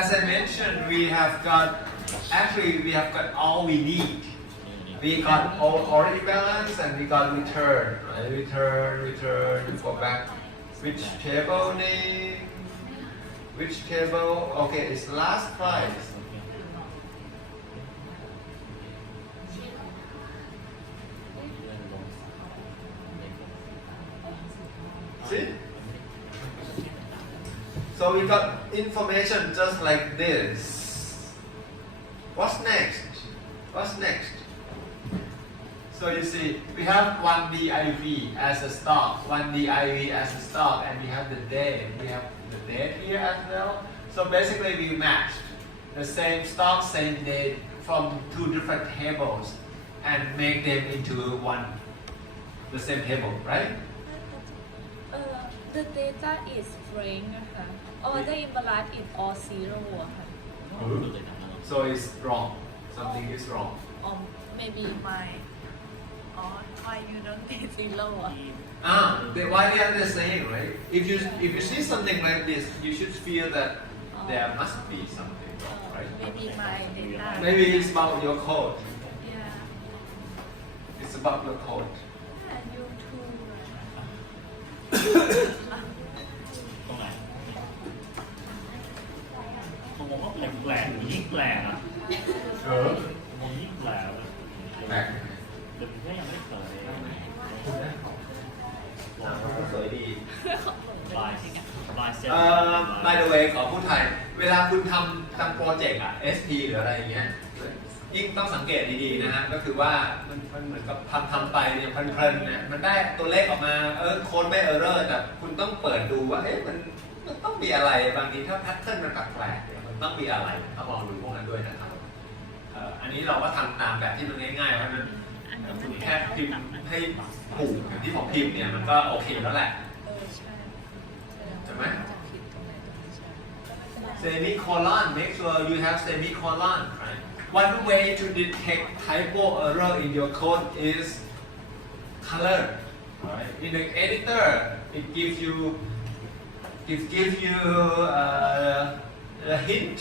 as I mentioned, we have got all we need. We got already balance and we got return. Right? Return. We go back. Which table name? Which table? Okay, it's last price. See? So we got information just like this. What's next? What's next? So you see, we have one DIV as a stock, one DIV as a stock, and we have the date. We have the date here as well. So basically we matched the same stock, same date from two different tables and make them into one, the same table, right? The data is frank นะคะ order imbalance is all zero อะค่ะ So it's wrong. Something is wrong. or maybe my or why you don't get zero อะ Why they are the same, right? If you see something like this, you should feel that there must be something wrong, right? maybe my data Maybe it's about your code. yeah It's about your code. yeah you too ตรงไหนผมมองว่าแปลกๆยิ่งแปลกอ่ะผมมองยิ่งแปลกเลย แปลก เดี๋ยวผมก็ยังไม่เปิดเลย สวยดี บายเซล by the way ขอพูดไทย เวลาคุณทำโปรเจกต์SP หรืออะไรอย่างเงี้ย ยิ่งต้องสังเกตดีๆนะฮะ ก็คือว่ามันเหมือนกับทำไปเนี่ยเพลินๆเนี่ยมันได้ตัวเลขออกมาโค้ดไม่เออร์เรอร์แต่คุณต้องเปิดดูว่ามันต้องมีอะไรบางทีถ้าแพทเทิร์นมันแปลกๆเนี่ยมันต้องมีอะไรต้องลองดูพวกนั้นด้วยนะครับอันนี้เราก็ทำตามแบบที่มันง่ายๆเพราะมันคุณแค่พิมพ์ให้ถูกอย่างที่ผมพิมพ์เนี่ยมันก็โอเคแล้วแหละ ใช่ไหม semicolon make sure you have semicolon right one way to detect typo error in your code is color right in the editor it gives you a hint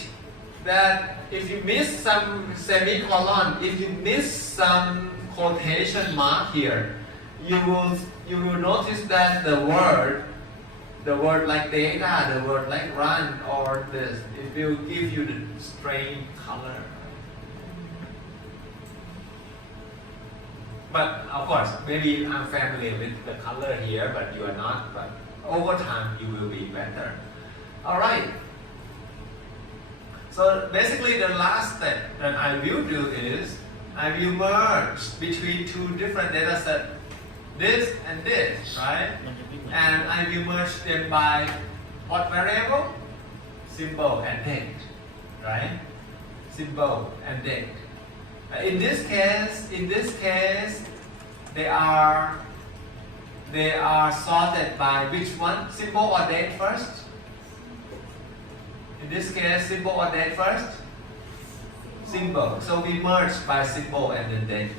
that if you miss some semicolon if you miss some quotation mark here you will notice that the word like data, the word like run, or this, it will give you the strange color. But of course, maybe I'm familiar with the color here, but you are not. But over time, you will be better. All right. So basically, the last step that I will do is I will merge between two different data sets, this and this, right? And I will merge them by what variable? Symbol and date, right? Symbol and date. In this case, they are sorted by which one? Symbol or date first? In this case, symbol or date first? Symbol. So we merge by symbol and then date.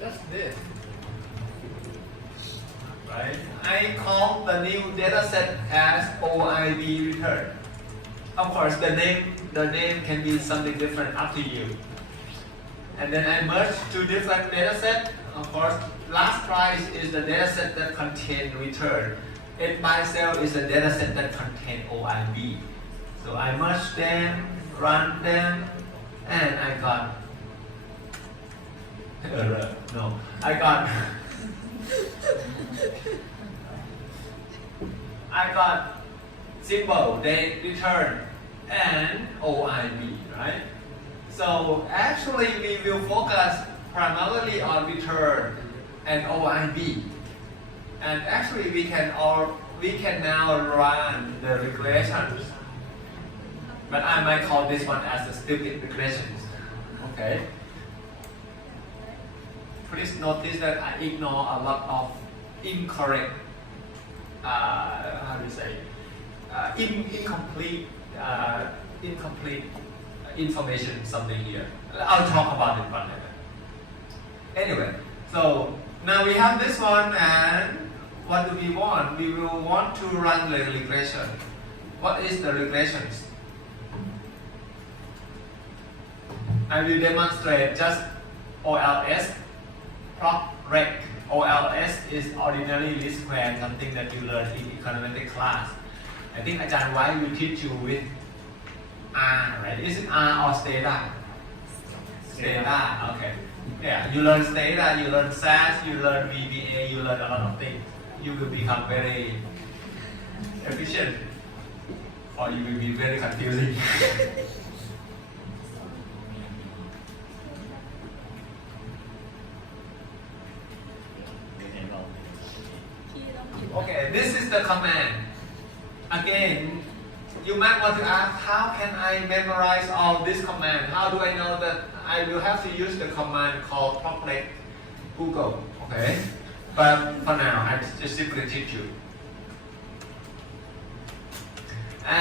That's this. Right? I call the new data set as OIB return. Of course, the name can be something different up to you. And then I merge two different data sets. Of course, last price is the data set that contain return. It by itself is a data set that contain OIB. So I merge them, run them, and I got error. No, I got symbol, date, return, and OIB, right? So actually we will focus primarily on return and OIB. And actually we can now run the regressions but I might call this one as a stupid regressions. Okay. Please notice that I ignore a lot of incorrect, how do you say, incomplete information something here. I'll talk about it one day. Anyway, so now we have this one, and what do we want? We will want to run the regression. What is the regressions? I will demonstrate just OLS, proc rec. OLS is ordinary least square, something that you learn in econometric class. I think Ajahn White will teach you with R, right? Is it R or stata? Stata, okay. Yeah, you learn stata, you learn SAS, you learn VBA, you learn a lot of things. You will become very efficient, or you will be very confusing. พี่ต้องหยิบ Okay, this is the command. Again, you might want to ask, how can I memorize all this command? How do I know that I will have to use the command called procrec Google? Okay, but for now, I just simply teach you.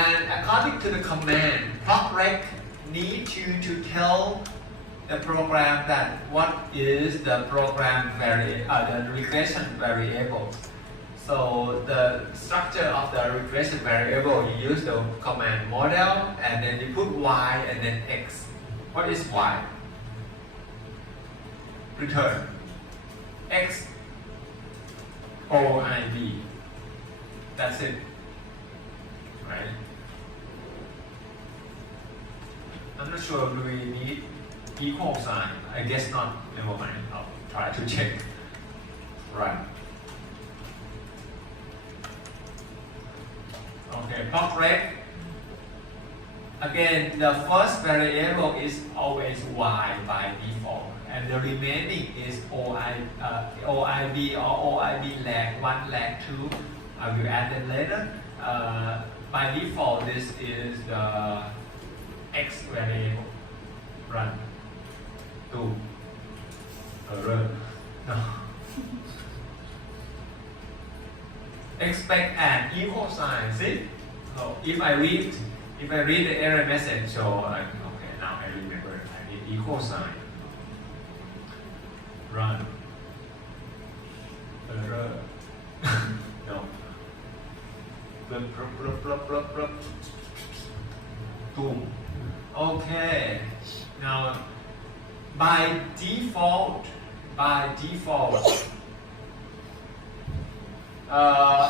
And according to the command, procrec need you to tell the program that what is the program the regression variable. So the structure of the regression variable, you use the command model, and then you put y and then x. What is y? Return x OIB. That's it. Right? I'm not sure do we need equal sign. I guess not. Never mind. I'll try to check. Right. Okay, procrec. Again, the first variable is always y by default, and the remaining is OIB or OIB lag 1, lag 2. I will add them later. By default, this is the x variable. Run. To error. No. Expect an equal sign. See? So if I read the error message, so okay, now I remember I need equal sign. Run. Error. No. Boom. Okay. Now, by default,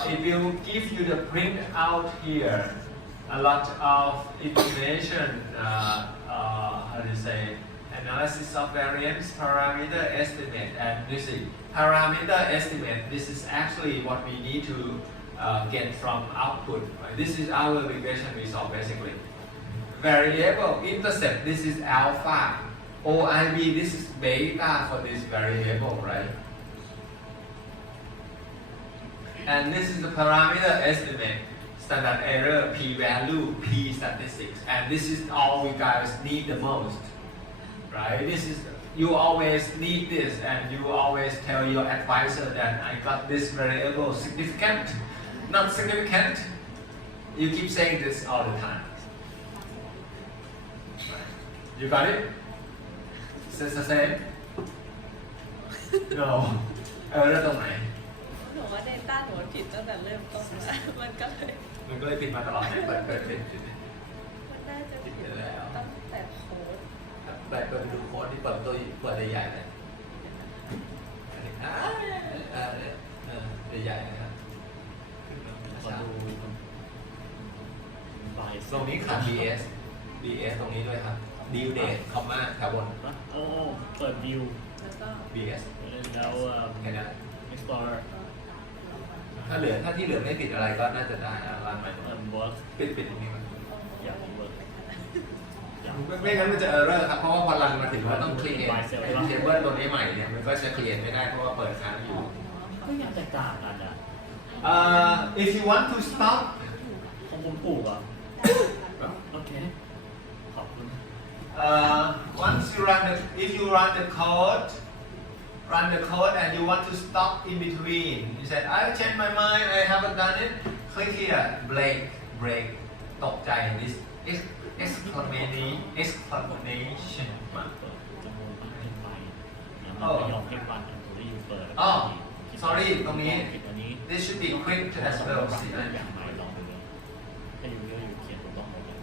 it will give you the print out here a lot of information. How do you say? Analysis of variance, parameter estimate, and this is parameter estimate. This is actually what we need to get from output. Right? This is our regression result basically. Variable intercept. This is alpha. OIB. This is beta for this variable, right? And this is the parameter estimate, standard error, p-value, p-statistics, and this is all we guys need the most, right? This is, you always need this, and you always tell your advisor that I got this variable significant, not significant. You keep saying this all the time. You got it? Is the same? No. Error ตรงไหน หนูว่า Data หนูผิดตั้งแต่เริ่มต้นแล้วมันก็เลย ผิดมาตลอดเปิดผิด มันน่าจะผิดตั้งแต่โค้ด เปิดดูโค้ดที่เปิดตัวใหญ่ๆเลยใหญ่ๆนะครับ ขอดูบาย ตรงนี้ขาด BS ตรงนี้ด้วยครับ Due Date คอมมาแถวบน โอ้เปิดวิว แล้วก็ BS แล้ว แค่นั้น Explorer ถ้าที่เหลือไม่ปิดอะไรก็น่าจะได้รันไป Work ปิดตรงนี้มัน อย่าง Work อย่าง ไม่งั้นมันจะ error ครับเพราะว่าพอรันมาถึงเราต้อง create เทเบิลตัวนี้ใหม่เนี่ยมันก็จะ create ไม่ได้เพราะว่าเปิดค้างอยู่ ก็ยังแตกต่างกันอ่ะ if you want to stop ของผมปลูกอ่ะโอเค if you run the code and you want to stop in between, you said I changed my mind, I haven't done it. Click here, break ตกใจ this exclamation เปิดจมูกมันเป็นไฟไม่ยอมให้วันอันตัวที่เปิด sorry ตรงนี้ อันนี้ this should be quick as well สิ อย่างไรลองดูเลยถ้าอยู่เยอะอยู่เขียนถูกต้องหมดเลย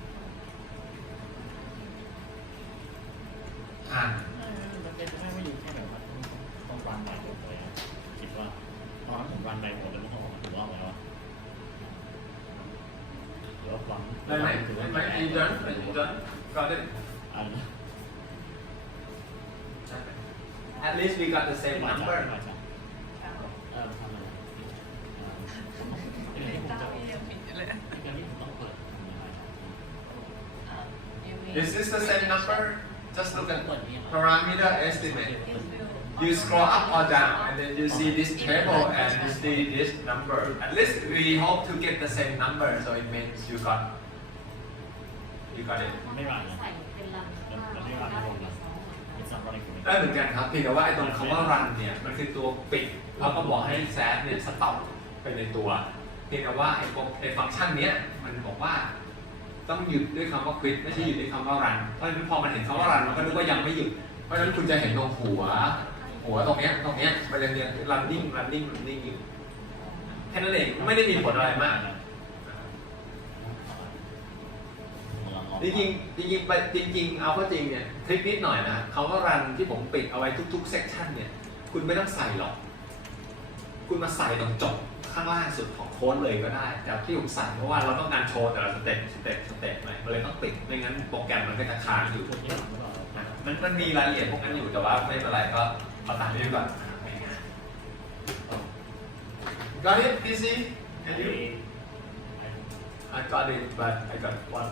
อ่าน มันเป็นไม่อยู่แค่แบบว่าต้องรันใหม่หมดเลยคิดว่าตอนนั้นผมรันใหม่หมดเลยมันก็ออกมาถูกต้องแล้วหรือว่าฟัง ได้ไหมyou done got it at least we got the same number ทำอะไรต้องเปิด is this the same number just look at parameter estimate you scroll up or down and then you see this table and you see this number at least we hope to get the same number so it means you got it ไม่รันนะมันไม่รันลงนะมันสั่งรันอีก ได้เหมือนกันครับเพียงแต่ว่าไอ้ตรงคำว่า run เนี่ยมันคือตัวปิดแล้วก็บอกให้ SAS เนี่ย stop ไปในตัวเพียงแต่ว่าไอ้ฟังก์ชันเนี้ยมันบอกว่าต้องหยุดด้วยคำว่า quit ไม่ใช่หยุดด้วยคำว่า run เพราะฉะนั้นพอมันเห็นคำว่า run มันก็นึกว่ายังไม่หยุดเพราะฉะนั้นคุณจะเห็นตรงหัวตรงเนี้ยมันยัง running อยู่แค่นั้นเองไม่ได้มีผลอะไรมากจริงเอาเข้าจริงเนี่ยทริคนิดหน่อยนะคำว่า run ที่ผมปิดเอาไว้ทุกๆ section เนี่ยคุณไม่ต้องใส่หรอกคุณมาใส่ตรงจบข้างล่างสุดของโค้ดเลยก็ได้แต่ที่ผมใส่เพราะว่าเราต้องการโชว์แต่ละสเต็ปไหมมันเลยต้องปิดไม่งั้นโปรแกรมมันก็จะค้างอยู่มันมีรายละเอียดพวกนั้นอยู่แต่ว่าไม่เป็นไรก็เอาตามนี้ก่อน Got it PC Can you I got it but I got one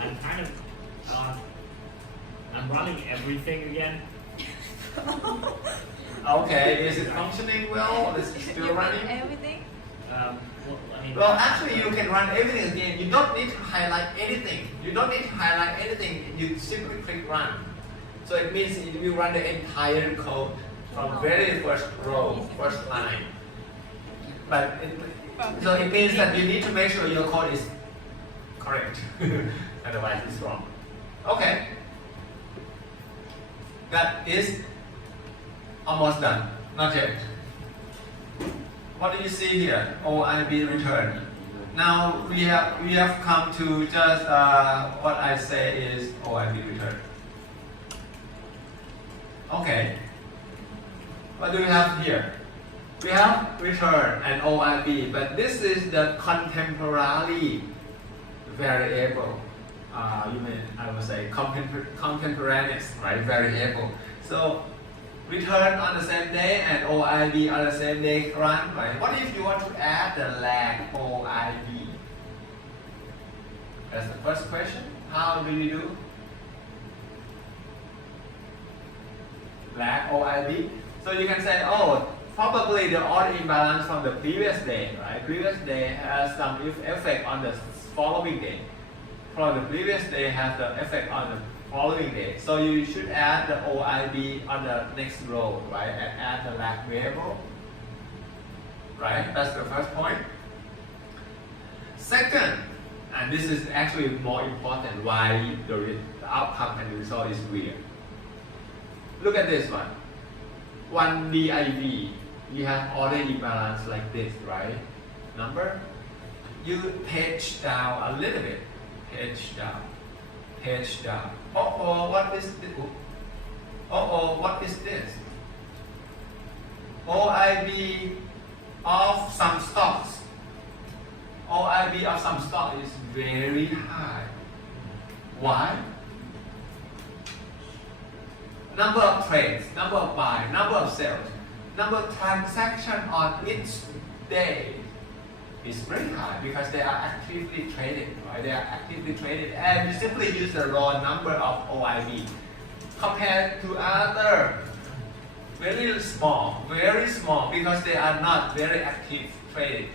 I'm kind of I'm running everything again Okay, is it functioning well? Is it still running? Everything? Well, actually, you can run everything again. You don't need to highlight anything. You simply click run. So it means it will run the entire code from very first row, first line. So it means that you need to make sure your code is correct. Otherwise, it's wrong. Okay. That is almost done. Not yet. What do you see here? OIB return. Now we have come to just what I say is OIB return. Okay. What do we have here? We have return and OIB, but this is the contemporary variable. I would say contemporaneous, right? Variable. So return on the same day and OIB on the same day run, right? What if you want to add the lag OIB? That's the first question. How do you do? Lag OIB. So you can say, probably the odd imbalance from the previous day, right? Previous day has some effect on the following day. From the previous day has the effect on the following day. So you should add the OIB on the next row, right? And add the lag variable, right? That's the first point. Second, and this is actually more important, why the outcome and the result is weird. Look at this one. One DIV, you have order imbalance like this, right? Number. You page down a little bit. Page down. What is this? What is this? OIB of some stocks. OIB of some stock is very high. Why? Number of trades, number of buy, number of sales, number of transactions on each day is very high because they are actively traded, right? They are actively traded, and you simply use the raw number of OIB compared to other very small because they are not very active traded,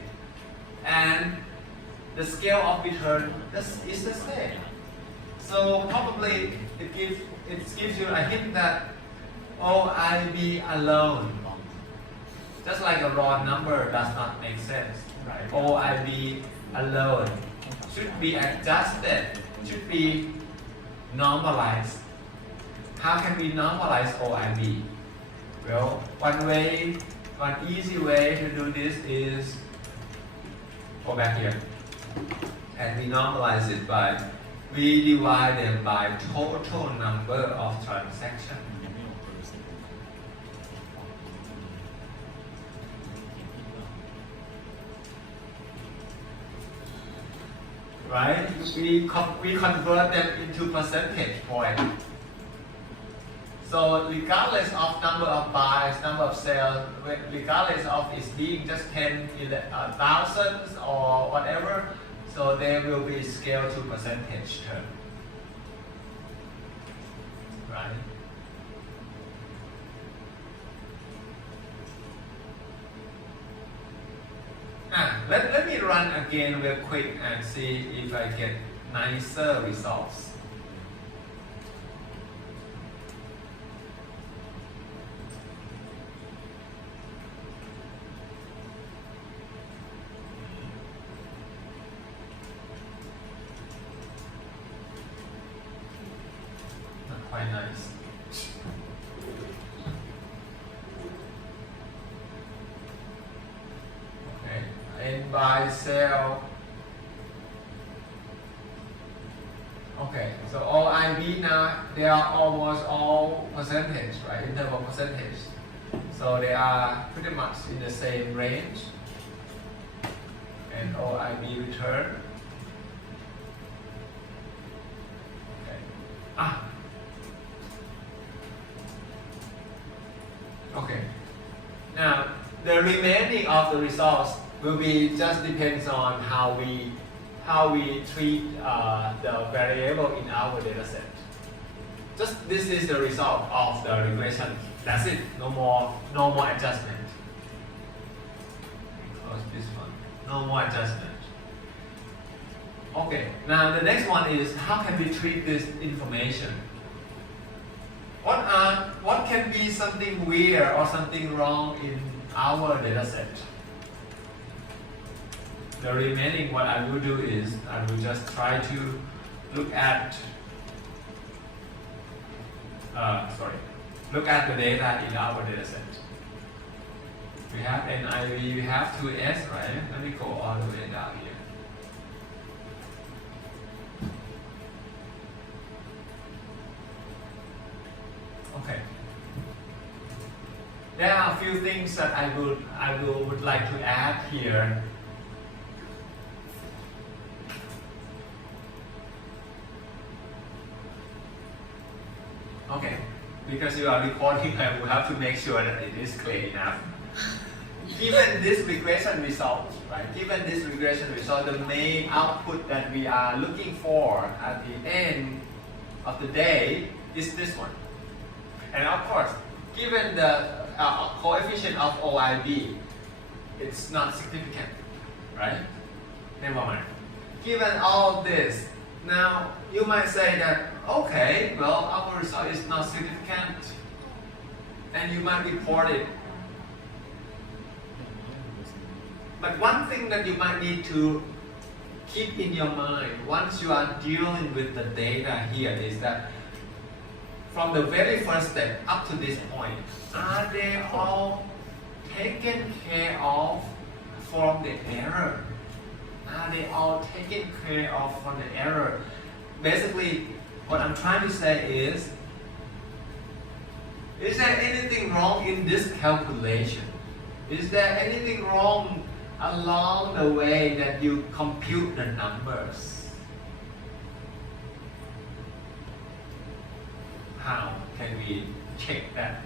and the scale of return is the same. So probably it gives you a hint that OIB alone, just like a raw number, does not make sense, right? OIB alone should be adjusted, should be normalized. How can we normalize OIB? Well, one easy way to do this is go back here, and we normalize it by we divide them by total number of transactions. Right? We convert them into percentage point. So regardless of number of buys, number of sales, regardless of it being just 10, thousands or whatever, so they will be scaled to percentage term. Right? Let me run again real quick and see if I get nicer results. Not quite nice. And buy, sell. Okay, so all IB now, they are almost all percentage, right, in terms of percentage. So they are pretty much in the same range. And all IB return. Okay. Okay. Now, the remaining of the results will be just depends on how we treat the variable in our data set. Just this is the result of the regression. That's it. No more adjustment. Close this one. No more adjustment. Okay. Now the next one is how can we treat this information? What can be something weird or something wrong in our data set? The remaining, what I will do is I will just try to look at the data in our data set. We have NIV, we have 2S, right? Let me go all the way down here. Okay. There are a few things that I would like to add here. Okay, because you are recording, I will have to make sure that it is clear enough. Given this regression result, right? Given this regression result, the main output that we are looking for at the end of the day is this one. And of course, given the coefficient of OIB, it's not significant, right? Never mind. Given all this, now you might say that, okay, well, our result is not significant, and you might report it. But one thing that you might need to keep in your mind once you are dealing with the data here is that from the very first step up to this point, are they all taken care of from the error? Are they all taken care of from the error? Basically, what I'm trying to say is there anything wrong in this calculation? Is there anything wrong along the way that you compute the numbers? How can we check that?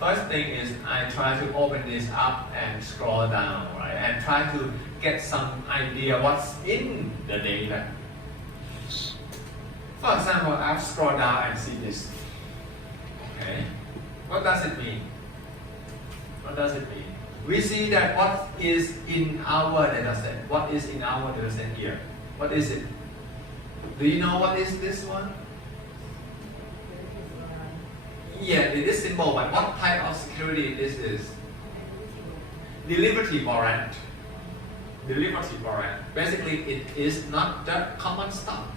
First thing is I try to open this up and scroll down, right? And try to get some idea what's in the data. For example, I've scrolled down and see this. Okay, what does it mean? What does it mean? We see that what is in our data set. What is in our data set here? What is it? Do you know what is this one? Yeah, it is simple, but what type of security this is? Derivative warrant. Derivative warrant. Basically, it is not the common stock,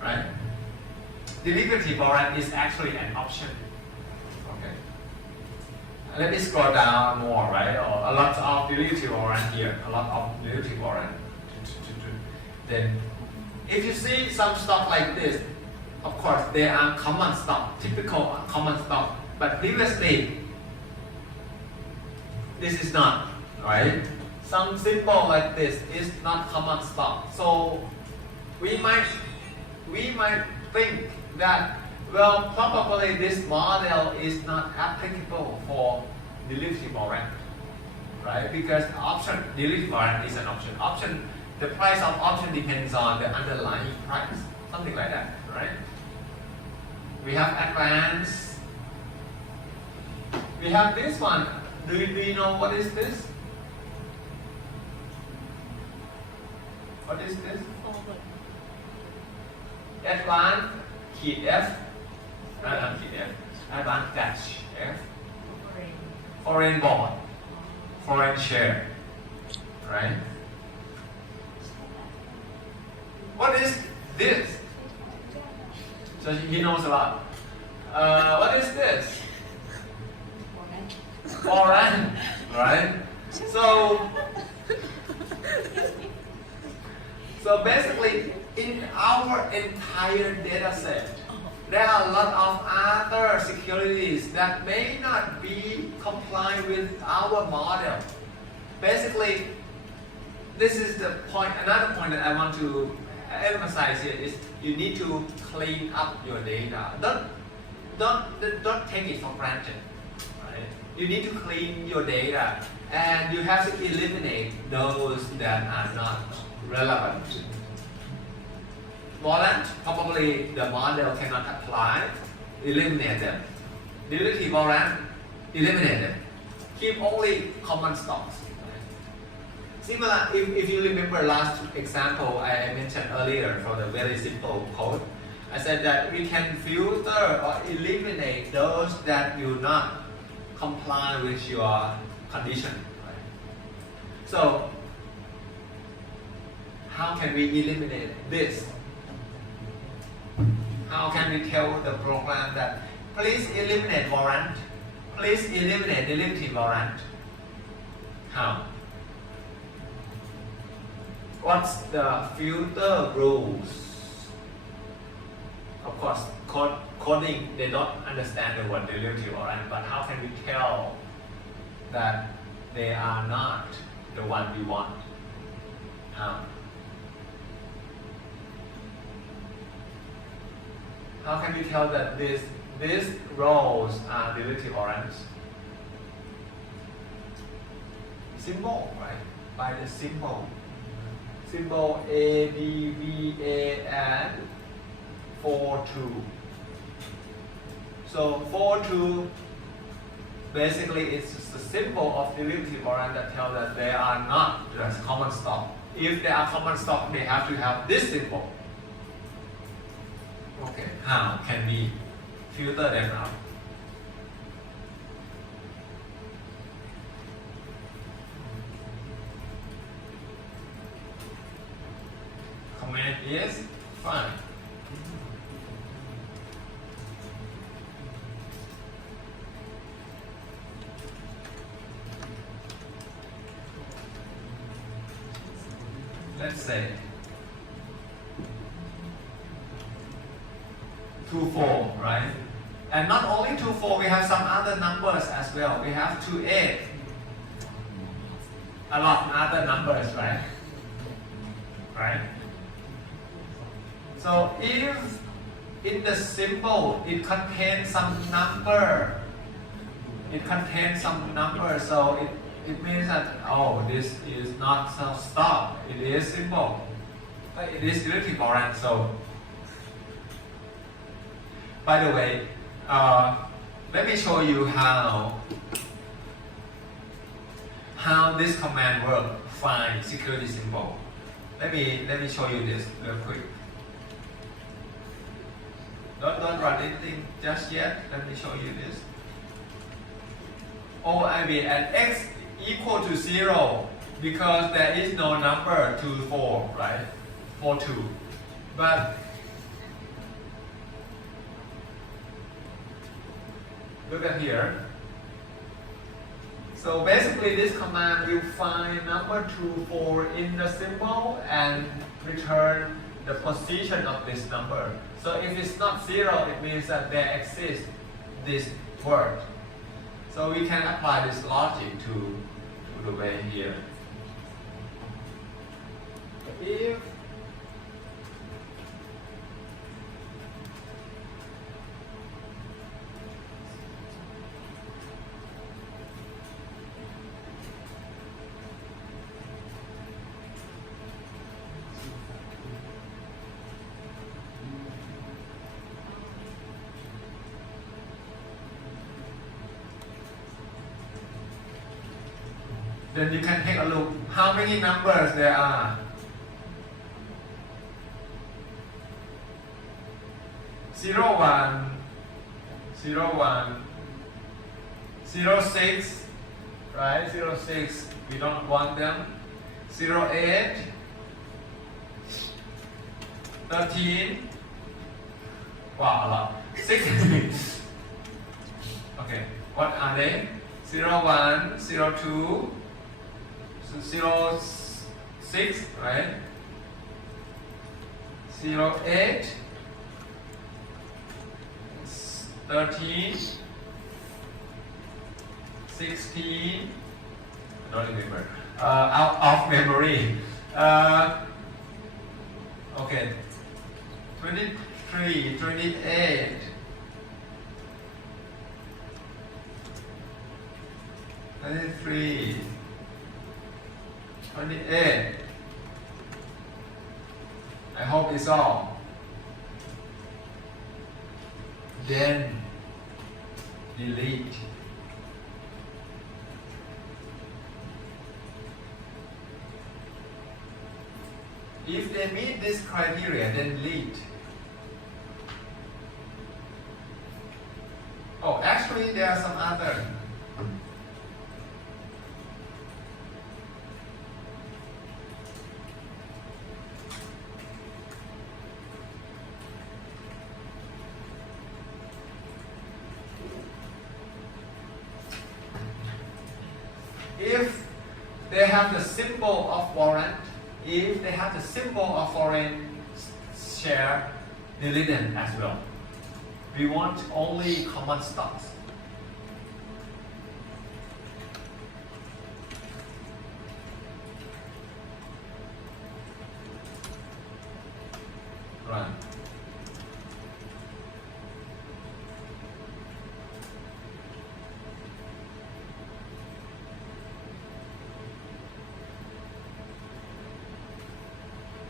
right? Derivative warrant is actually an option. Okay. Let me scroll down more, right? Or a lot of derivative warrant here. A lot of derivative warrant. Then, if you see some stock like this, of course, they are common stock, typical common stock. But previously, this is not, right? Some symbol like this is not common stock. So we might think that, well, probably this model is not applicable for derivative warrant, right? Because option derivative warrant is an option. Option, the price of option depends on the underlying price, something like that, right? We have advance. We have this one. Do you know what is this? What is this? Forward. Advanceขีด F ขีด F Advance dash F foreign bond foreign share, right? What is this? So he knows a lot. What is this? Warrant, right? So basically, in our entire data set, there are a lot of other securities that may not be compliant with our model. Basically, this is the point. Another point that I want to emphasize here is you need to clean up your data. Don't take it for granted. Right? You need to clean your data, and you have to eliminate those that are not relevant. Warrant, probably the model cannot apply. Eliminate them. Derivative warrant, eliminate them. Keep only common stocks. Similar, if you remember last example I mentioned earlier for the very simple code, I said that we can filter or eliminate those that do not comply with your condition. Right? So, how can we eliminate this? How can we tell the program that please eliminate warrant, please eliminate derivative warrant? How? What's the filter rules? Of course, coding, they don't understand the word derivative warrant, but how can we tell that they are not the one we want? How can we tell that these rows are derivative warrants? Symbol, right? By the symbol. Symbol A, B, B, A, and 4, 2. So 4, 2, basically it's just a symbol of derivative warrant that tells that they are not just common stock. If they are common stock, they have to have this symbol. Okay, how can we filter them out? Comment yes, fine. Let's say 2, 4, right? And not only 2, 4, we have some other numbers as well. We have 2, 8. A lot of other numbers, right? Right? So if in the symbol it contains some number, so it means that, oh, this is not stock, it is symbol. It is derivative warrant, so by the way, let me show you how this command works. Find security symbol. Let me show you this real quick. Don't run anything just yet. Let me show you this. OIB and x equal to 0 because there is no number to 4, right? 4, 2. But look at here. So basically this command will find number 2, 4 in the symbol and return the position of this number. So if it's not 0, it means that there exists this word. So we can apply this logic to the way here. If then you can take a look how many numbers there are. 0, 1, 0, 1, 0, 6, right? 0, 6, we don't want them. 0, 8, 13, wow, a lot. 16. Okay, what are they? 0, 1, 0, 2, 0, 6, right? 0, 8, 13, 16, I don't remember, out of memory. Okay, 23, 28, 23, 28. I hope it's all. Then delete. If they meet this criteria, then delete. Oh, actually there are some other. If they have the symbol of warrant, if they have the symbol of foreign share, delete them as well. We want only common stocks. Run.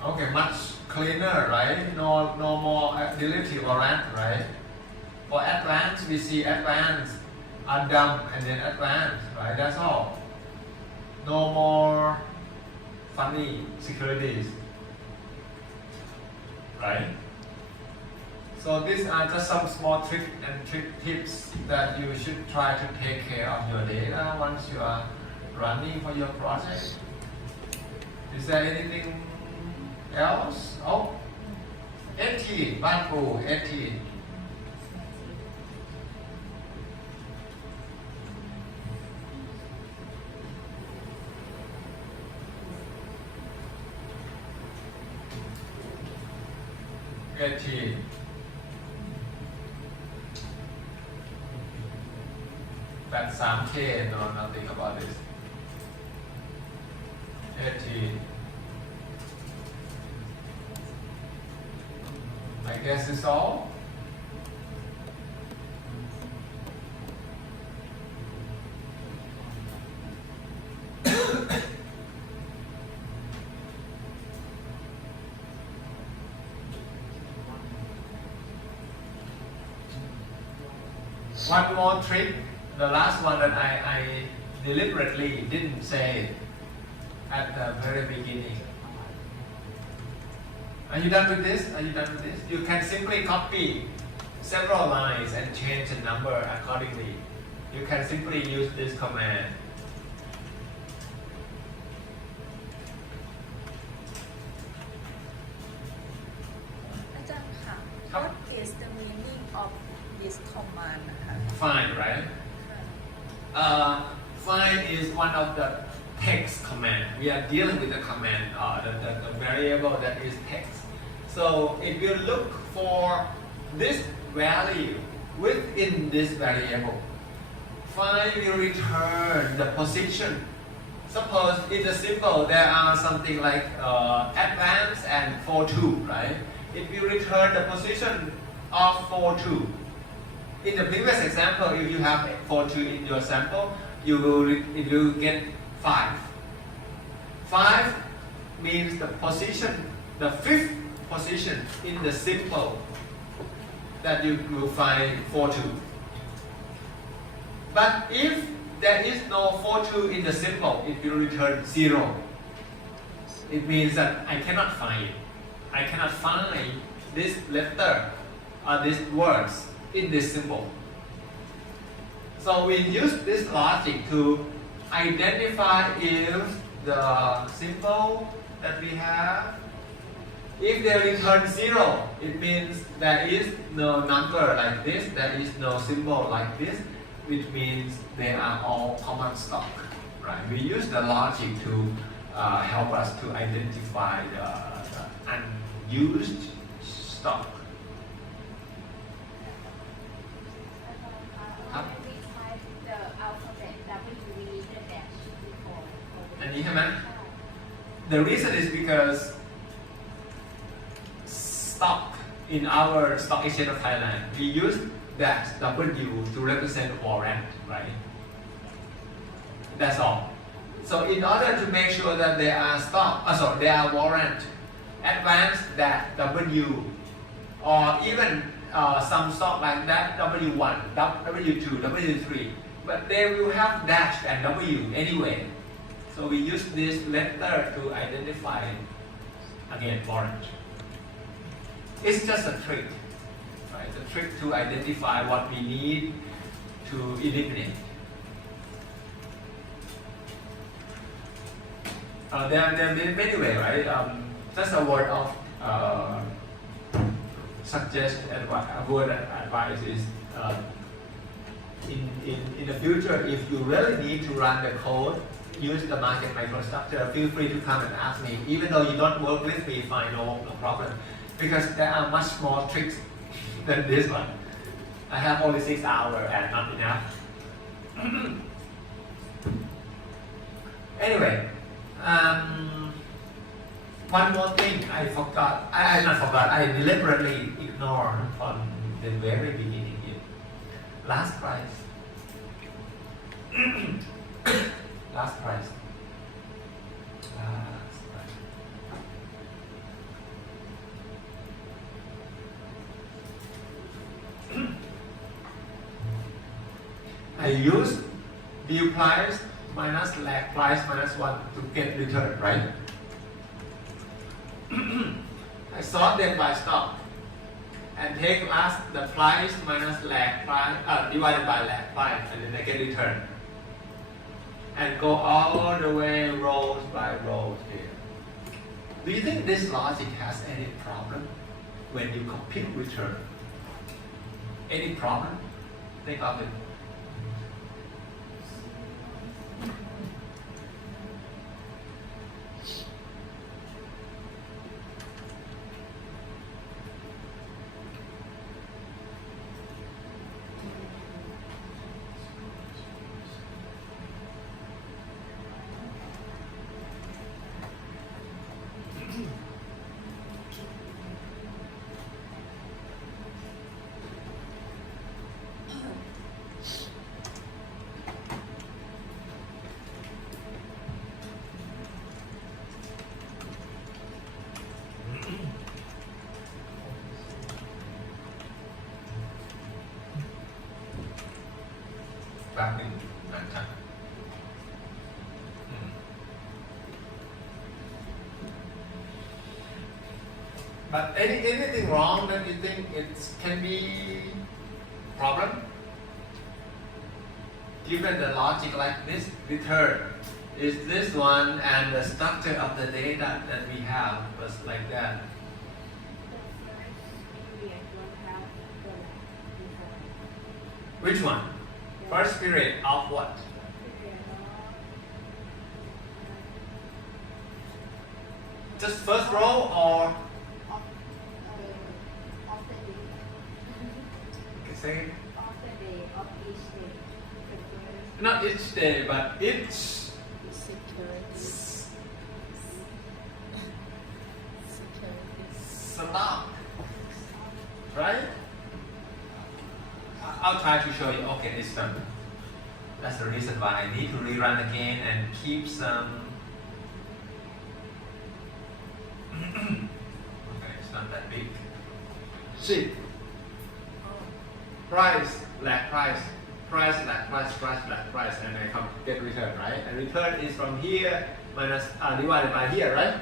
Okay, much cleaner, right? No more deletive warrant, right? For advanced, we see advanced, Adam, and then advanced, right? That's all. No more funny securities, right? So these are just some small tricks and tips that you should try to take care of your data once you are running for your project. Is there anything else? Oh, 18, บ้านปู 18. That's 3K, no, nothing about this. 18. I guess it's all. One more trick, the last one that I deliberately didn't say at the very beginning. Are you done with this? Are you done with this? You can simply copy several lines and change the number accordingly. You can simply use this command. อาจารย์ค่ะ ครับ What is the meaning of this command นะคะ Find, right? ค่ะ Find is one of the text command. We are dealing with the command, the variable that is text. So if you look for this value within this variable, find will return the position. Suppose in the symbol there are something like advance and 4-2, right? It will return the position of 4-2. In the previous example, if you have 4-2 in your sample, you will get 5. 5 means the position, the fifth position in the symbol that you will find 4-2. But if there is no 4-2 in the symbol, it will return 0. It means that I cannot find it. I cannot find this letter or these words in this symbol. So we use this logic to identify if the symbol that we have, if they return 0, it means there is no number like this, there is no symbol like this, which means they are all common stock, right? We use the logic to help us to identify the unused stock. ครับ When we type the alphabet W, we need the dash before. อันนี้ใช่ไหม The reason is because stock in our stock exchange of Thailand, we use that W to represent warrant, right? That's all. So in order to make sure that they are stock, they are warrant, advance that W, or even some stock like that W1, W2, W3, but they will have dash and W anyway. So we use this letter to identify again warrant. It's just a trick, right? A trick to identify what we need to eliminate. There are many ways, right? Just a word of advice is in the future, if you really need to run the code, use the market microstructure, feel free to come and ask me. Even though you don't work with me, fine, no problem. Because there are much more tricks than this one. I have only 6 hours and not enough. Anyway, one more thing I forgot. I deliberately ignored on the very beginning here. Last price. Last price. I use deal price minus lag price minus 1 to get return, right? I sort them by stock and take last the price minus lag price divided by lag price, and then I get return. And go all the way rows by rows here. Do you think this logic has any problem when you compute return? Any problem? Think of it. Back in that time. But anything wrong that you think it can be problem? Given the logic like this, return is this one, and the structure of the data that we have was like that. Which one? First period of what? Just first row or say it? Not each day, but each stop. Right? I'll try to show you. Okay, it's done. That's the reason why I need to rerun again and keep some. Okay, it's not that big. See, price, lag price, price, lag price, price, lag price, and I come get return, right? And return is from here minus divided by here, right?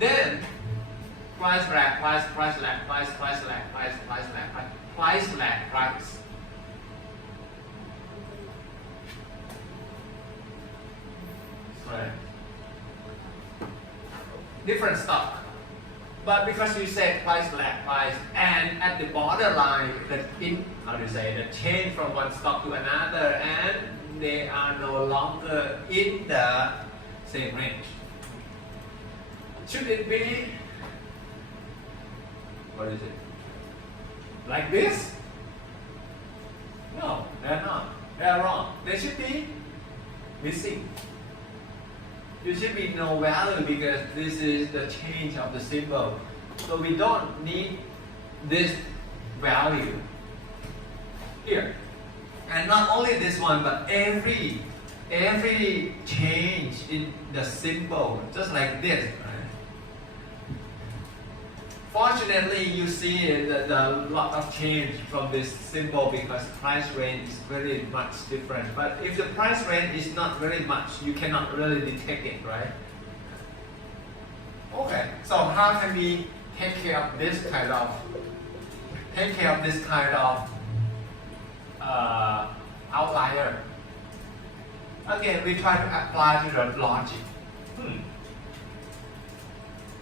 Then price lag price, price lag price, price lag price, price lag price, price lag price. Right. Different stock. But because you said price lag price, and at the borderline, the change from one stock to another, and they are no longer in the same range. Should it be, what is it? Like this? No, they're not. They're wrong. They should be missing. There should be no value because this is the change of the symbol. So we don't need this value here. And not only this one, but every change in the symbol, just like this. Right? Fortunately, you see the lot of change from this symbol because price range is very much different. But if the price range is not very much, you cannot really detect it, right? Okay, so how can we take care of this kind of outlier? Again, we try to apply to the logic.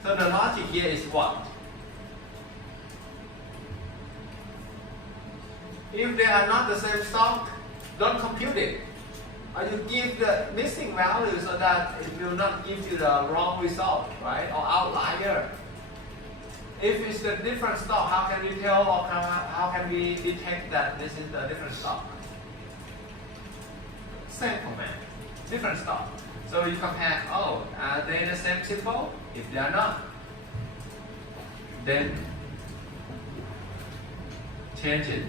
So the logic here is what? If they are not the same stock, don't compute it. Or you give the missing value so that it will not give you the wrong result, right? Or outlier. If it's the different stock, how can we tell or how can we detect that this is the different stock? Same command, different stock. So you compare, oh, are they the same symbol? If they are not, then change it.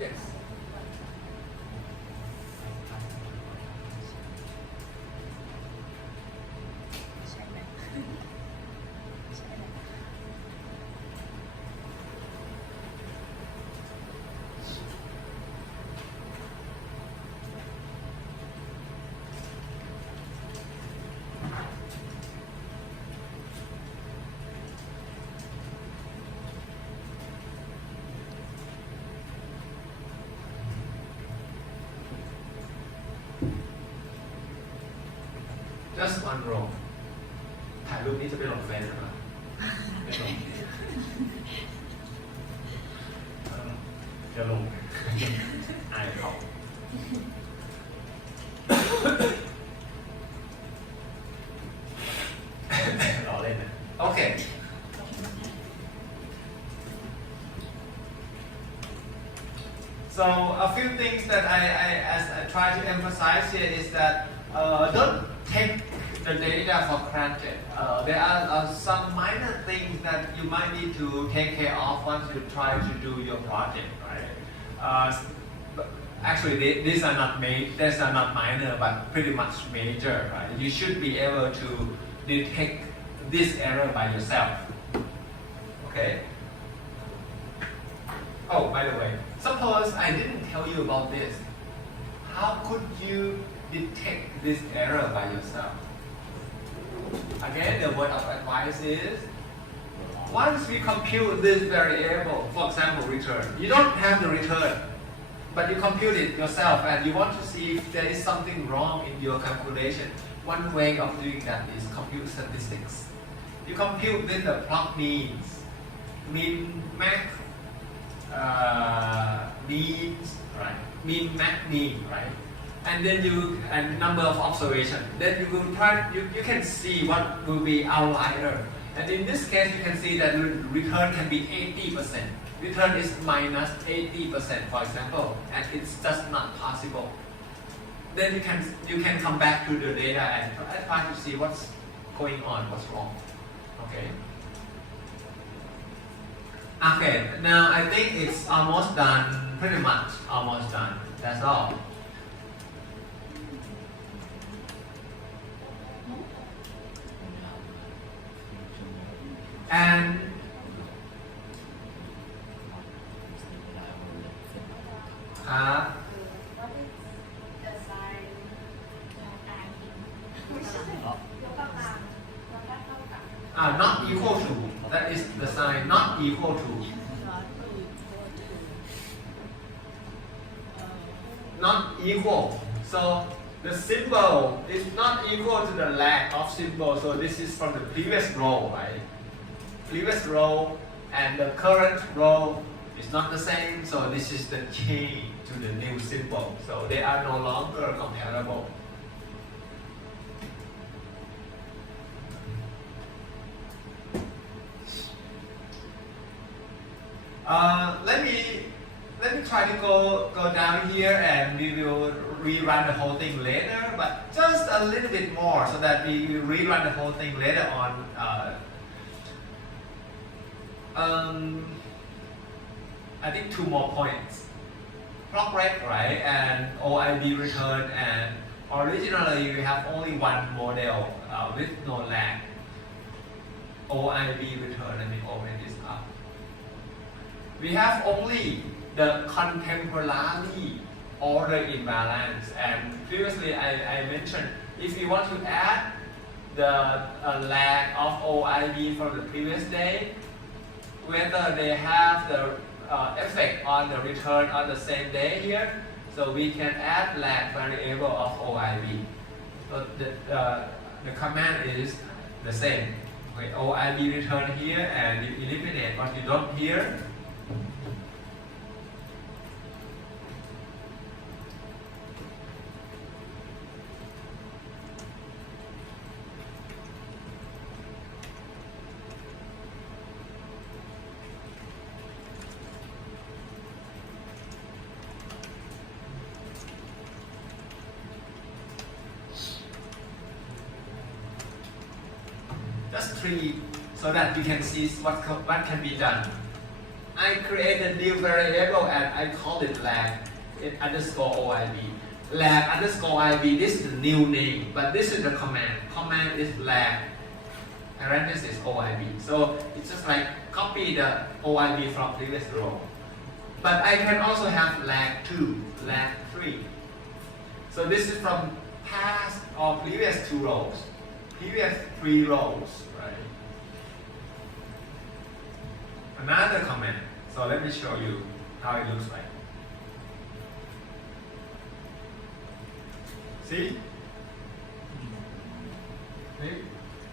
Yes. Just one row ถ่ายรูปนี้จะไปลงเฟซหรือเปล่าไม่ลงจะลงอายเขาล้อเล่นนะโอเค so a few things that I try to emphasize here is that don't take the data for granted. There are some minor things that you might need to take care of once you try to do your project, right? Actually, these are not minor, but pretty much major, right? You should be able to detect this error by yourself. Okay? Oh, by the way, suppose I didn't tell you about this. How could you detect this error by yourself. Again, the word of advice is, once we compute this variable, for example, return, you don't have the return, but you compute it yourself and you want to see if there is something wrong in your calculation. One way of doing that is compute statistics. You compute with the plot means, mean, max, means, right? Mean, max, mean, right? And then and number of observation. Then you will try, you can see what will be outlier. And in this case, you can see that return can be 80%. Return is minus 80%, for example, and it's just not possible. Then you can come back to the data and try to see what's going on, what's wrong. Okay. Okay, now I think it's almost done, pretty much almost done. That's all. And What is the sign ไม่ใช่ยกกำลังแล้วก็เท่ากับ not equal to, that is the sign not equal to. not equal to Not equal. So the symbol is not equal to the lack of symbol. So this is from the previous row, right? Previous row and the current row is not the same. So this is the change to the new symbol. So they are no longer comparable. Let me try to go down here and we will rerun the whole thing later, but just a little bit more so that we will rerun the whole thing later on. I think 2 more points. Clock rate, right, and OIB return, and originally we have only one model with no lag. OIB return, let me open this up. We have only the contemporary order imbalance, and previously I mentioned if you want to add the lag of OIB from the previous day, whether they have the effect on the return on the same day here, so we can add lag variable of OIB. So the command is the same. Okay, OIB return here and you eliminate what you don't here. Just 3 so that you can see what can be done. I create a new variable and I call it lag underscore OIB. Lag underscore OIB, this is the new name, but this is the command. Command is lag, parenthesis OIB. So it's just like copy the OIB from previous row. But I can also have lag 2, lag 3. So this is from past or previous 2 rows. Previous 3 rows, right? Another comment. So let me show you how it looks like. See? See?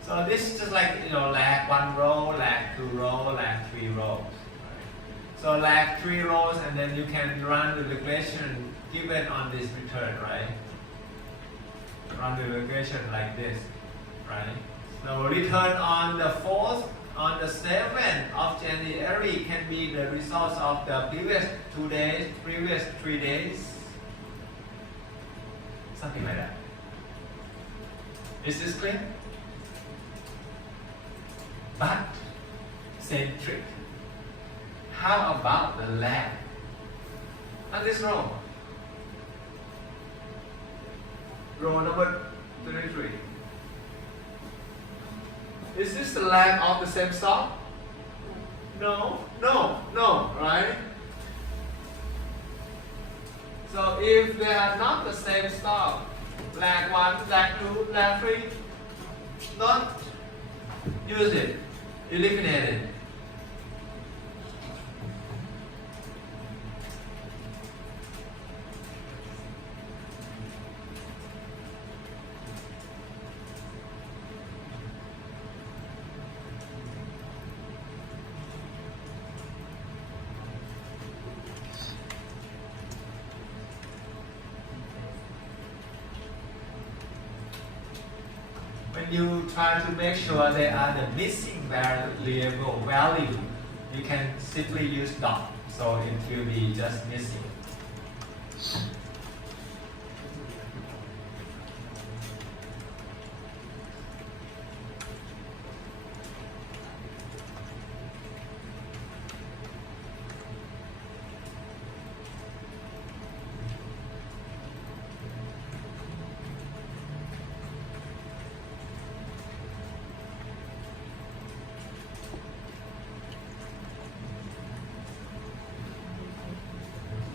So this is just like, lag 1 row, lag 2 row, lag 3 rows. Right? So lag 3 rows, and then you can run the regression given on this return, right? Run the regression like this. Right? So return on the 4th, on the 7th of January can be the results of the previous 2 days, previous 3 days, something like that. Is this clear? But same trick. How about the lag on this row? Row number 23. Is this the lag of the same stock? No, right? So if they are not the same stock, flag 1, flag 2, flag 3. Don't use it. Eliminate it. When you try to make sure they are the missing variable value, you can simply use dot, so it will be just missing.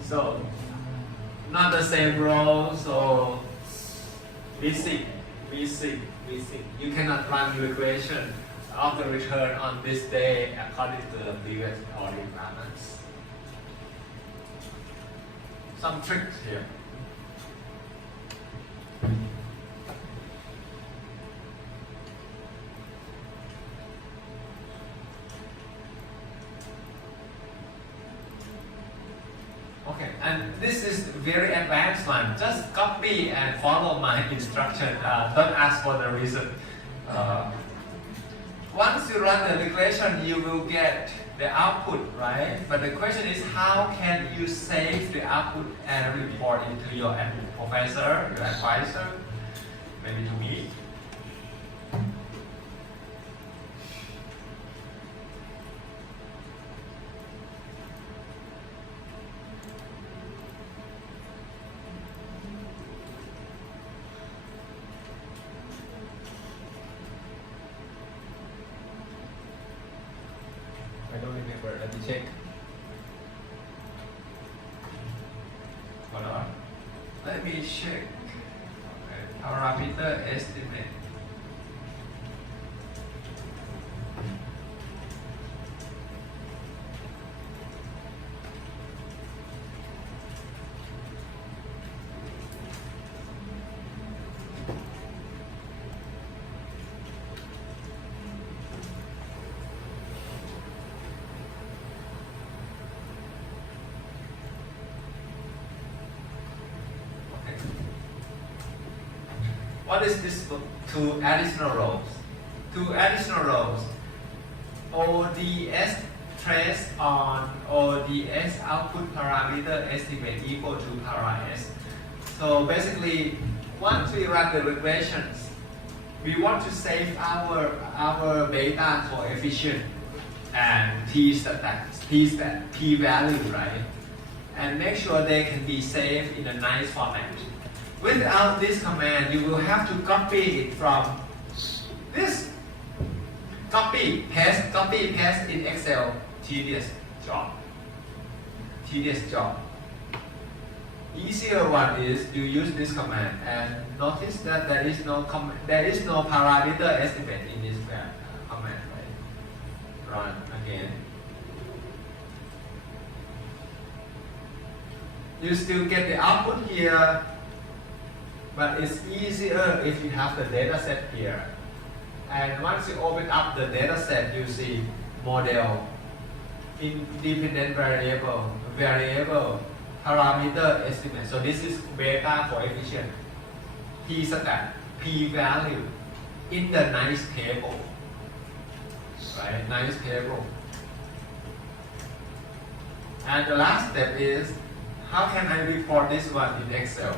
So, not the same role, so missing. You cannot run your equation of the return on this day according to the previous or requirements. Some tricks here. Okay, and this is very advanced one. Just copy and follow my instruction. Don't ask for the reason. Once you run the equation, you will get the output, right? But the question is, how can you save the output and report it to your professor, your advisor, maybe to me? I don't remember. Let me check. Hold on. Let me check. Okay. Parameter estimate. What is this two additional rows? Two additional rows. ODS trace on ODS output parameter estimate equal to para S. So basically, once we run the regressions, we want to save our beta coefficient and p value, right? And make sure they can be saved in a nice format. Without this command, you will have to copy it from this. Copy, paste in Excel. Tedious job. Easier one is you use this command, and notice that there is no parameter estimate in this command. Right? Run again. You still get the output here, but it's easier if you have the data set here. And once you open up the data set, you see model, independent variable, parameter estimate. So this is beta coefficient, p stat, p value in the nice table, right? Nice table. And the last step is, how can I report this one in Excel?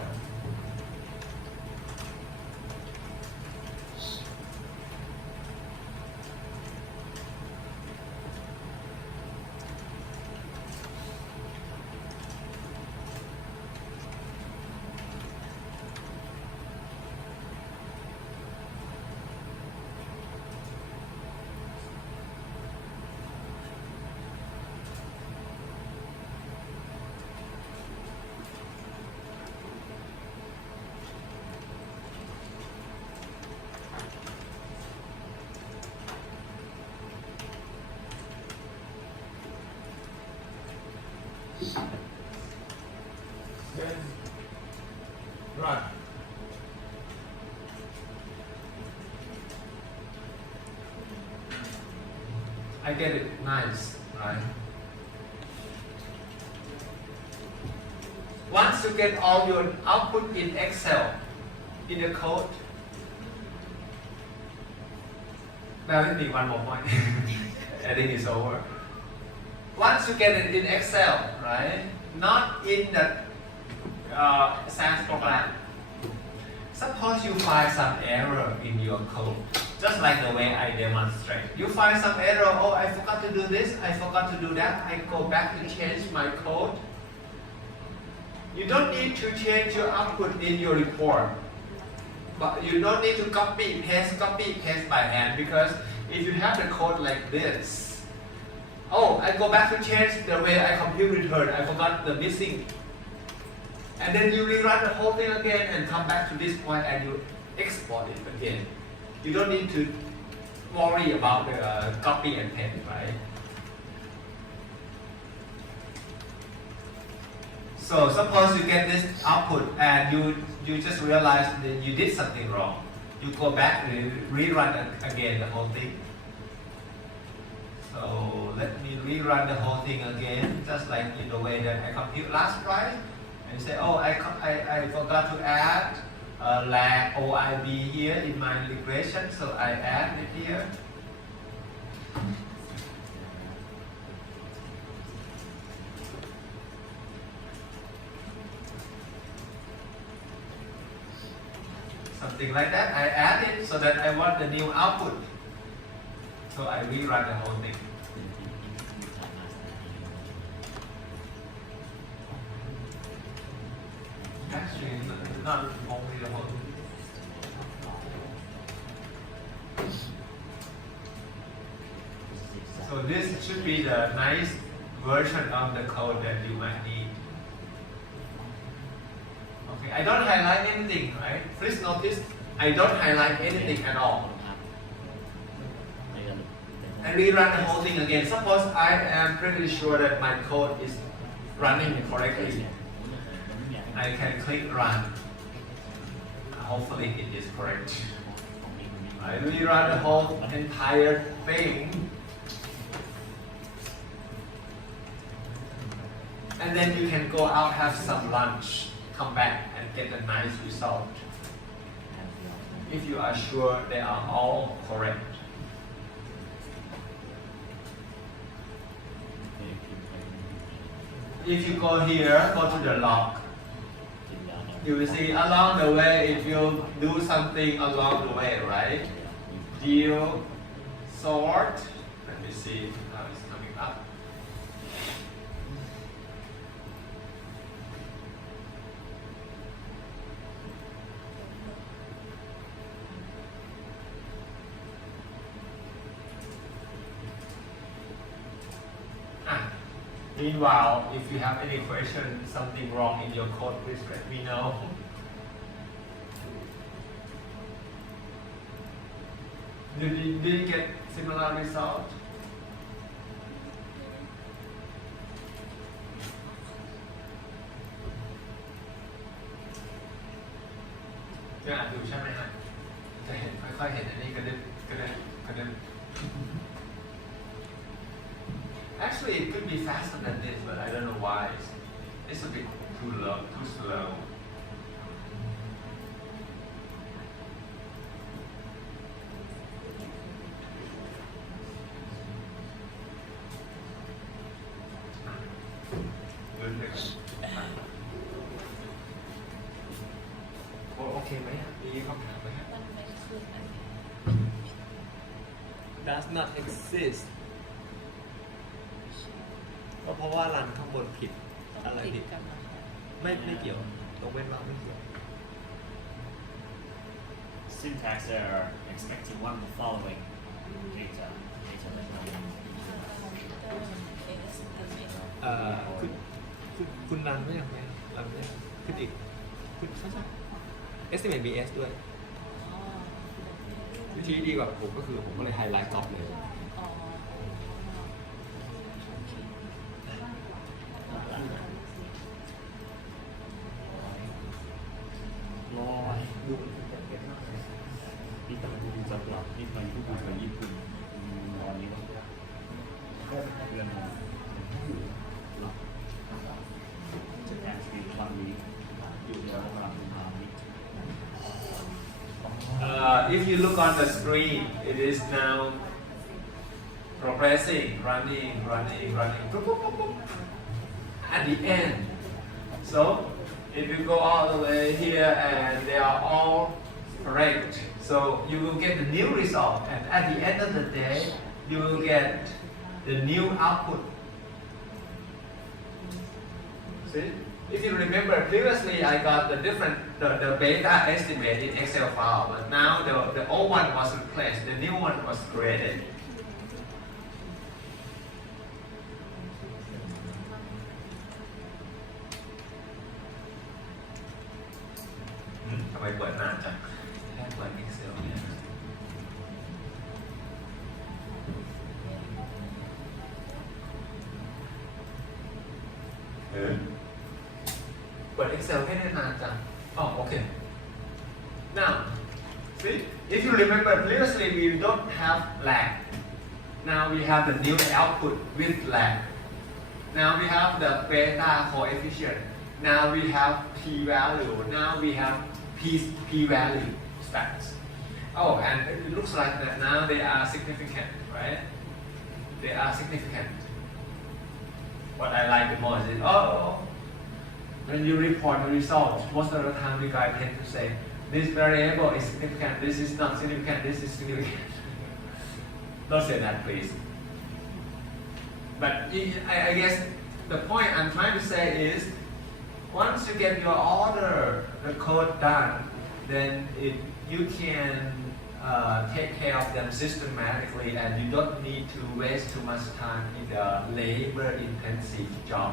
then run. I get it. Nice, right? Once you get all your output in Excel, in the code, now let me one more point. I think it's over. Once you get it in Excel, right? Not in the SAS program. Suppose you find some error in your code, just like the way I demonstrate. You find some error, oh, I forgot to do this, I forgot to do that, I go back to change my code. You don't need to change your output in your report. But you don't need to copy, paste by hand, because if you have the code like this, oh, I go back to change the way I compute return, I forgot the missing. And then you rerun the whole thing again and come back to this point and you export it again. You don't need to worry about the copy and paste, right? So suppose you get this output and you just realize that you did something wrong. You go back and rerun again the whole thing. So let me rerun the whole thing again, just like in the way that I compute last, right? And say, oh, I forgot to add lag OIB here in my regression, so I add it here. Something like that. I add it so that I want the new output. So I rerun the whole thing. Actually, not only the whole thing. So this should be the nice version of the code that you might need. Okay, I don't highlight anything, right? Please notice, I don't highlight anything at all. And rerun the whole thing again. Suppose I am pretty sure that my code is running correctly. I can click run. Hopefully it is correct. I rerun the whole entire thing. And then you can go out, have some lunch, come back and get a nice result. If you are sure they are all correct. If you go here, go to the log. You will see along the way, if you do something along the way, right? Deal, sort. Let me see how it's coming up. Meanwhile, if you have any question, something wrong in your code, please let me know. Did you get similar result? Chưaอ่านดูใช่ไหมฮะจะเห็นค่อยๆเห็นอันนี้กระดึ๊บกระดึ๊บกระดึ๊บ Actually, it could be faster than this, but I don't know why. It's a bit too low, too slow. Good. Okay ไหมมีคำถามไหม มันไม่ขึ้นอันนี้ Does not exist ก็เพราะว่ารันข้างบนผิด ต้อง อะไร ติ ผิ ด ด กันนะคะ ไม่เกี่ยวตรงเว้นวรรคไม่เกี่ยว Syntax error expecting one of the following data. คุณรันไม่ยังไงรันไม่ยังขึ้นอีกคุณใช่ estimate BS ด้วย อ๋อ วิธีดีกว่าผมก็คือผมก็เลยไฮไลท์กรอบเลย อ๋อโอเค จะกลับที่ไปพูดคุยกับญี่ปุ่นตอนนี้ก็เดือนนึงจะแอนซีวันนี้อยู่ในระหว่างทางนี้ If you look on the screen, it is now progressing, running, at the end. So, if you go all the way here and they are all correct, so you will get the new result, and at the end of the day, you will get the new output. See? If you remember, previously I got the beta estimate in Excel file, but now the old one was replaced, the new one was created. Hãy ปิดนานจังแค่เปิด Excel เนี่ยเปิด Excel ให้ได้นานจังอ๋อโอเค Now see if you remember previously we don't have lag now we have the new output with lag now we have the beta coefficient now we have p-value now we have p-value stats oh and it looks like that now they are significant right they are significant what I like the most is when you report the results, most of the time you guys tend to say, this variable is significant, this is not significant, this is significant. Don't say that, please. But I guess the point I'm trying to say is, once you get your order, the code done, then you can take care of them systematically and you don't need to waste too much time in the labor-intensive job.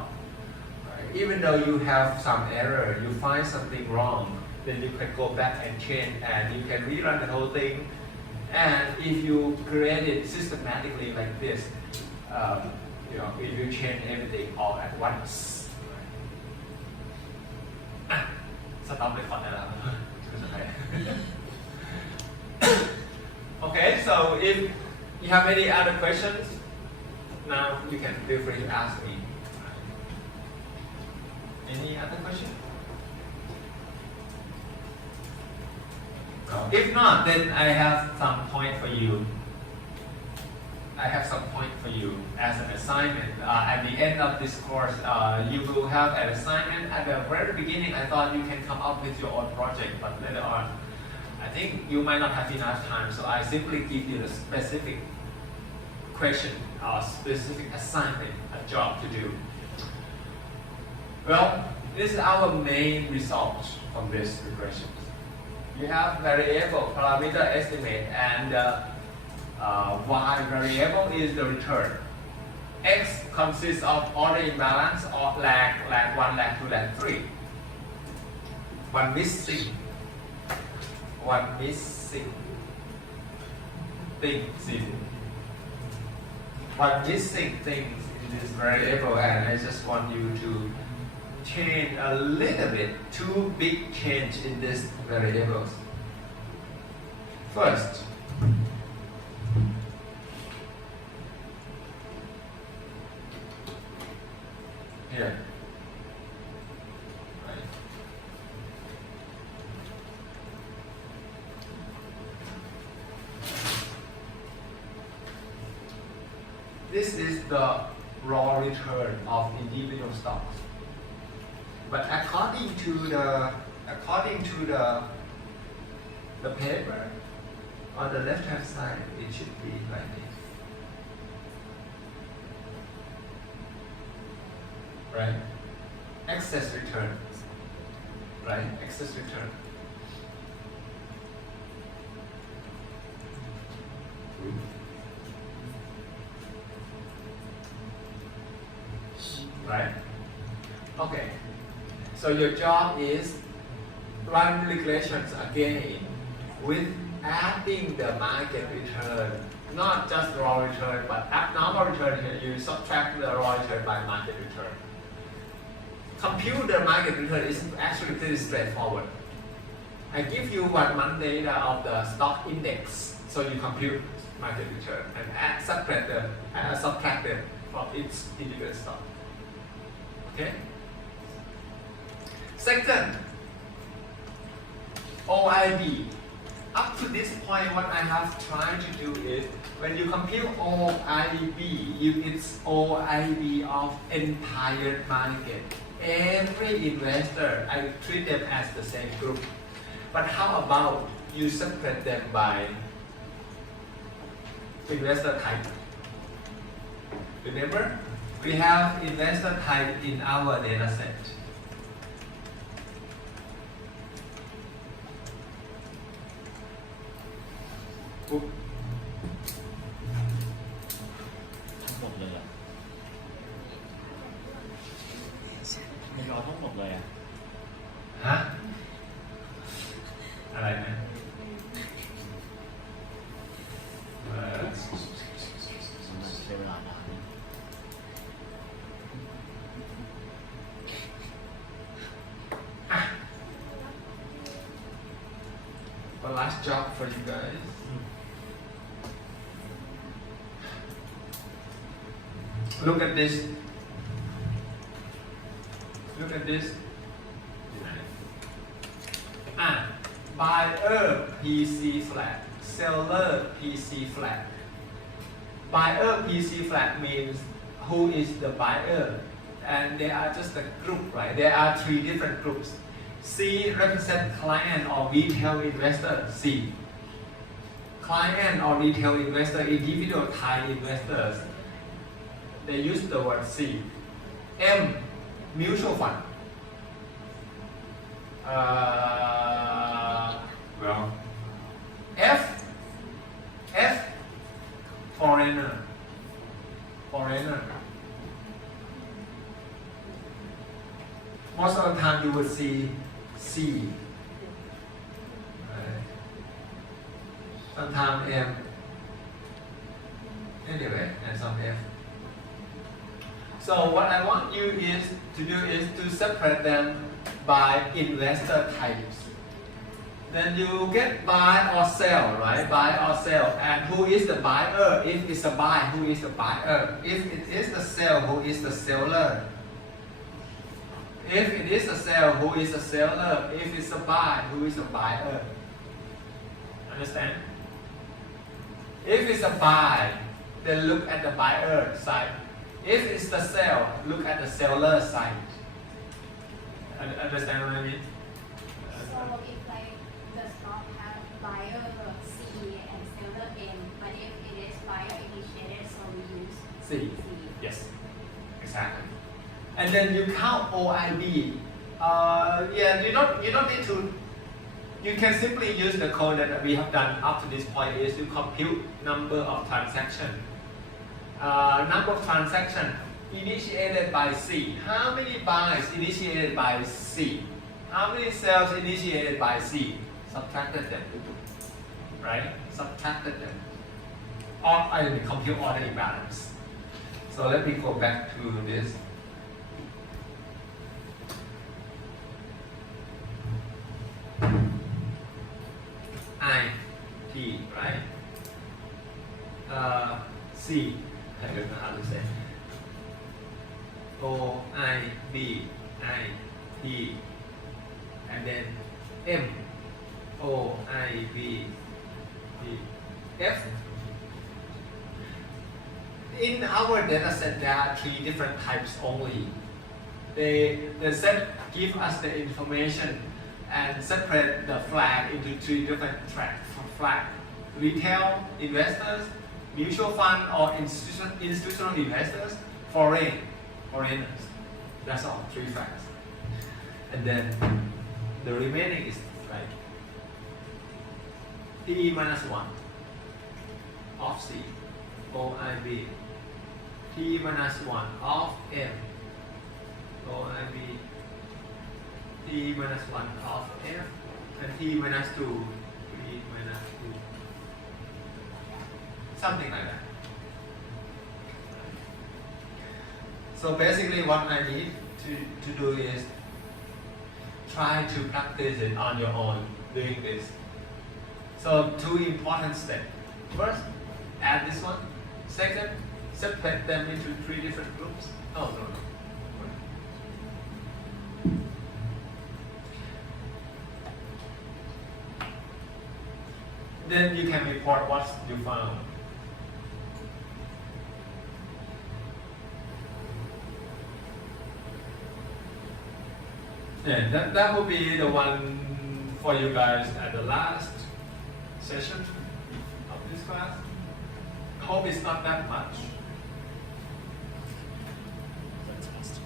Even though you have some error, you find something wrong, then you can go back and change and you can rerun the whole thing. And if you create it systematically like this, if you change everything all at once. Stop recording now. Okay, so if you have any other questions, now you can feel free to ask me. Any other question? If not, then I have some point for you. I have some point for you as an assignment. At the end of this course, you will have an assignment. At the very beginning, I thought you can come up with your own project, but later on, I think you might not have enough time, so I simply give you the specific question or specific assignment, a job to do. Well, this is our main result from this regression. You have variable parameter estimate and y variable is the return. X consists of order imbalance or lag 1, lag 2, lag 3. One missing thing in this variable, and I just want you to change a little bit, two big change in these variables. First, here, right. This is the raw return of individual stocks. But according to the paper on the left hand side, it should be like this. Right? Excess return. Right? Excess return. Right? Okay. So your job is run regressions again with adding the market return, not just raw return, but abnormal return here. You subtract the raw return by market return. Compute the market return is actually pretty straightforward. I give you 1 month data of the stock index. So you compute market return and subtract them from its individual stock. Okay? Second, OIB. Up to this point, what I have tried to do is, when you compute OIB, it's OIB of entire market. Every investor, I treat them as the same group. But how about you separate them by investor type? Remember, we have investor type in our data set. Oops. ทั้งหมดเลยอ่ะไม่ยอมทั้งหมดเลยอ่ะ ฮะ อะไรนะเอ่อ มันใช้เวลานานนี่ One last job for you guys. Look at this. Look at this. Buyer PC flat, seller PC flat. Buyer PC flat means who is the buyer, and they are just a group, right? There are three different groups. C represent client or retail investor. C. Client or retail investor, individual Thai investors. They use the word C. M, mutual fund. Well, F, foreigner. Foreigner. Most of the time you will see C. Right. Sometimes M. Anyway, and some F. So what I want you to do is to separate them by investor types. Then you get buy or sell, right? Buy or sell. And who is the buyer? If it's a buy, who is the buyer? If it is the sell, who is the seller? If it is a sell, who is the seller? If it's a buy, who is the buyer? Understand? If it's a buy, then look at the buyer side. If it's the sell, look at the seller side. Understand what I mean? So if like does not have buyer C and seller M, but if it is buyer initiated, so we use C. C. Yes, exactly. And then you count OIB. Yeah, you don't need to. You can simply use the code that we have done up to this point is to compute number of transactions. Number of transactions initiated by C. How many buys initiated by C? How many sales initiated by C? Subtracted them. Right? Subtracted them. Or I mean, compute order imbalance. So let me go back to this. I, T, right? C, I don't know how to say. O, I, B, I, T, and then M, O, I, B, T, F. In our data set, there are three different types only. The set give us the information and separate the flag into three different flags. Retail investors, mutual fund or institutional investors, foreigners. That's all, three flags. And then the remaining is like P minus 1 of C, OIB, P minus 1 of M, OIB, T minus 1 of F, and T minus 2, T minus 2. Something like that. So basically what I need to do is try to practice it on your own doing this. So two important steps. First, add this one. Second, separate them into 3 different groups. Oh, no. Then you can report what you found. Yeah, that will be the one for you guys at the last session of this class. Hope it's not that much. Fantastic.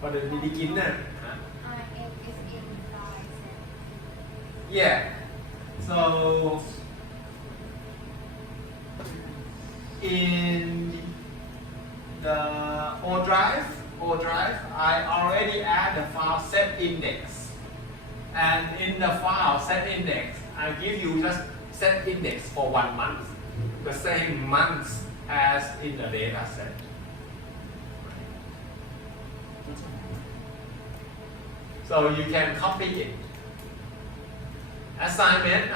For the beginner. It is implies. Yeah. So in the O drive, I already add the file set index. And in the file set index, I give you just set index for 1 month, the same month as in the data set. So you can copy it. Assignment,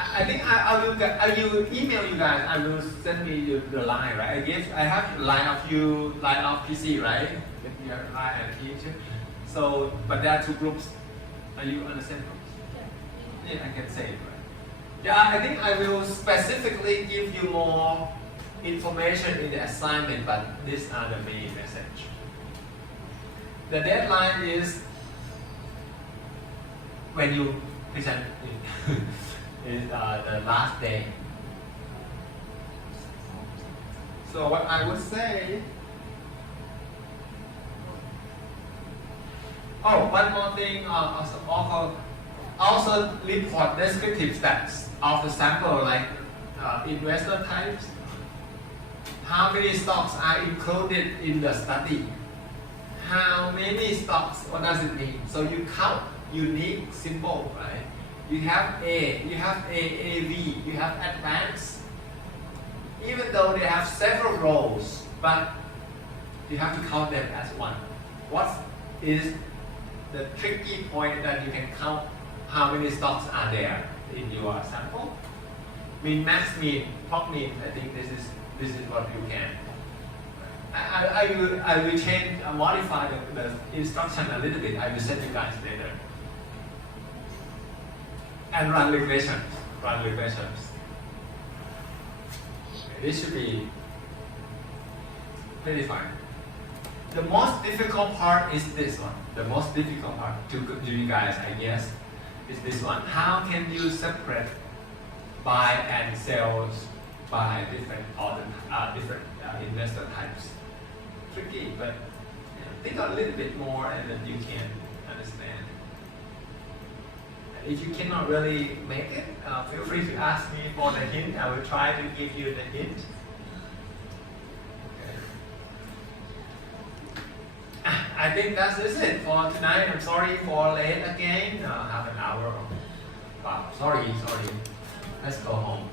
I think I will email you guys. I will send me the line, right? I have line of PC, right? With your line and team. So, but there are 2 groups. Are you on the same group? Yeah, I can say it, right? Yeah, I think I will specifically give you more information in the assignment, but these are the main message. The deadline is when you present it. Is the last day. So what I would say, one more thing, also report descriptive stats of the sample, like investor types. How many stocks are included in the study? How many stocks? What does it mean? So you count unique symbol, right? You have A, you have AAV, you have advanced. Even though they have several rows, but you have to count them as one. What is the tricky point that you can count how many stocks are there in your sample? Min, max, mean, top mean. I think this is what you can. I will change, modify the instruction a little bit. I will send you guys later. And run regressions. This should be pretty fine. The most difficult part is this one. The most difficult part to you guys, I guess, is this one. How can you separate buy and sales by different investor types? Tricky, but think a little bit more and then you can understand. If you cannot really make it, feel free to ask me for the hint. I will try to give you the hint. Okay. I think that's it for tonight. I'm sorry for late again. Half an hour. Wow, sorry. Let's go home.